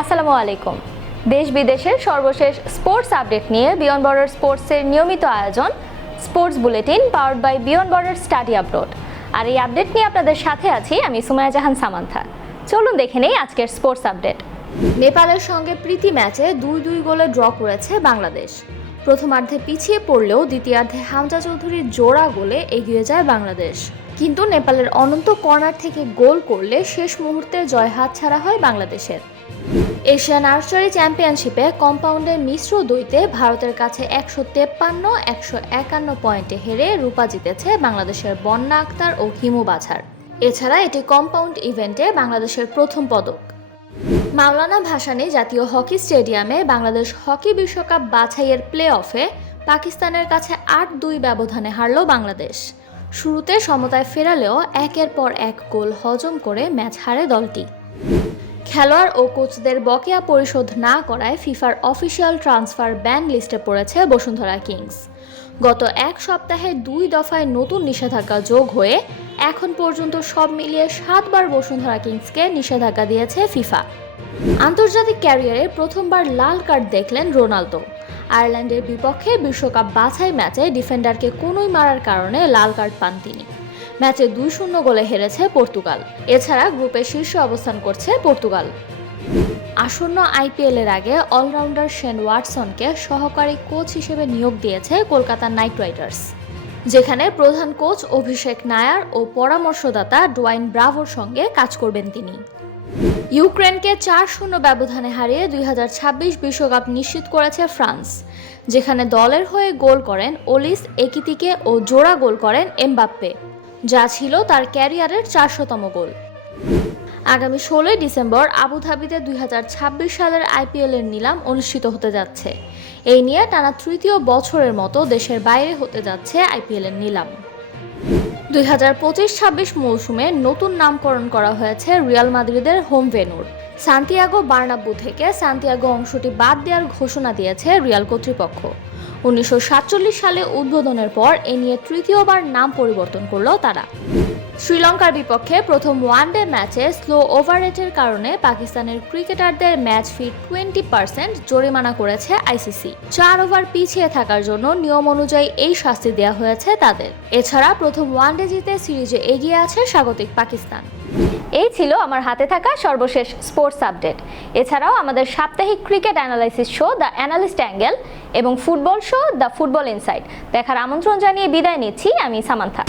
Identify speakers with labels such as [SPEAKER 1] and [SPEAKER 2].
[SPEAKER 1] আসসালামু আলাইকুম। দেশ বিদেশের সর্বশেষ স্পোর্টস আপডেট নিয়ে বিয়ন বর্ডার স্পোর্টসের নিয়মিত আয়োজন, sports bulletin powered by beyond border study upload. আর এই আপডেট নিয়ে আপনাদের সাথে আছি আমি সুমায়া জাহান সামান্থা। চলুন দেখে নেই আজকের স্পোর্টস আপডেট। নেপালের সঙ্গে প্রীতি ম্যাচে দুই দুই গোলে ড্র করেছে বাংলাদেশ। প্রথমার্ধে পিছিয়ে পড়লেও দ্বিতীয়ার্ধে হামজা চৌধুরীর জোড়া গোলে এগিয়ে যায় বাংলাদেশ। কিন্তু নেপালের অনন্ত কর্নার থেকে গোল করলে শেষ মুহূর্তে জয় হাতছাড়া হয় বাংলাদেশের। এশিয়ান আর্চারি চ্যাম্পিয়নশিপে কম্পাউন্ডের মিশ্র দুইতে ভারতের কাছে একশো তেপ্পান্ন, একশো একান্ন পয়েন্টে হেরে রূপা জিতেছে বাংলাদেশের বন্যা আক্তার ও হিমু বাছার। এছাড়া এটি কম্পাউন্ড ইভেন্টে বাংলাদেশের প্রথম পদক। মাওলানা ভাসানী জাতীয় হকি স্টেডিয়ামে বাংলাদেশ হকি বিশ্বকাপ বাছাইয়ের প্লে অফে পাকিস্তানের কাছে আট দুই ব্যবধানে হারল বাংলাদেশ। শুরুতে সমতায় ফেরালেও একের পর এক গোল হজম করে ম্যাচ হারে দলটি। খেলোয়াড় ও কোচদের বকেয়া পরিশোধ না করায় ফিফার অফিসিয়াল ট্রান্সফার ব্যান লিস্টে পড়েছে বসুন্ধরা কিংস। গত এক সপ্তাহে দুই দফায় নতুন নিষেধাজ্ঞা যোগ হয়ে এখন পর্যন্ত সব মিলিয়ে সাতবার বসুন্ধরা কিংসকে নিষেধাজ্ঞা দিয়েছে ফিফা। আন্তর্জাতিক ক্যারিয়ারে প্রথমবার লাল কার্ড দেখলেন রোনালদো। আয়ারল্যান্ডের বিপক্ষে বিশ্বকাপ বাছাই ম্যাচে ডিফেন্ডারকে কোনোই মারার কারণে লাল কার্ড পান তিনি। ম্যাচে দুই শূন্য গোলে হেরেছে পর্তুগাল। এছাড়া গ্রুপে শীর্ষে অবস্থান করছে পর্তুগাল। আসন্ন আইপিএল এর আগে অলরাউন্ডার শেন ওয়াটসনকে সহকারী কোচ হিসেবে নিয়োগ দিয়েছে কলকাতা নাইট রাইডার্স, যেখানে প্রধান কোচ অভিষেক নায়ার ও পরামর্শদাতা ডোয়াইন ব্রাভোর সঙ্গে কাজ করবেন তিনি। ইউক্রেনকে চার শূন্য ব্যবধানে হারিয়ে দুই বিশ্বকাপ নিশ্চিত করেছে ফ্রান্স, যেখানে দলের হয়ে গোল করেন ওলিস একিতিকে ও জোড়া গোল করেন এমবাপ্পে। যা ছিল তার ক্যারিয়ারের চারশোতম গোল। আগামী ষোলোই ডিসেম্বর আবুধাবিতে দুই হাজার ছাব্বিশ সালের আইপিএলের নিলাম অনুষ্ঠিত হতে যাচ্ছে। এই নিয়ে টানা তৃতীয় বছরের মতো দেশের বাইরে হতে যাচ্ছে আইপিএলের নিলাম। দুই হাজার পঁচিশ ছাব্বিশ মৌসুমে নতুন নামকরণ করা হয়েছে রিয়াল মাদ্রিদের হোম ভেনুর। সান্তিয়াগো বার্নাব্বু থেকে সান্তিয়াগো অংশটি বাদ দেওয়ার ঘোষণা দিয়েছে রিয়াল কর্তৃপক্ষ। উনিশশো সাতচল্লিশ সালে উদ্বোধনের পর এ নিয়ে তৃতীয়বার নাম পরিবর্তন করল তারা। শ্রীলঙ্কার বিপক্ষে প্রথম ওয়ানডে ম্যাচে স্লো ওভারেটের কারণে পাকিস্তানের ক্রিকেটারদের ম্যাচ ফি টোয়েন্টি পার্সেন্ট জরিমানা করেছে আইসিসি। চার ওভার পিছিয়ে থাকার জন্য নিয়ম অনুযায়ী এই শাস্তি দেওয়া হয়েছে তাদের। এছাড়া প্রথম ওয়ানডে জিতে সিরিজে এগিয়ে আছে স্বাগতিক পাকিস্তান। এই ছিল আমার হাতে থাকা সর্বশেষ স্পোর্টস আপডেট। এছাড়াও আমাদের সাপ্তাহিক cricket analysis show, the analyst angle এবং football show, the football insight. দেখার আমন্ত্রণ জানিয়ে বিদায় নিচ্ছি, আমি সামান্থা।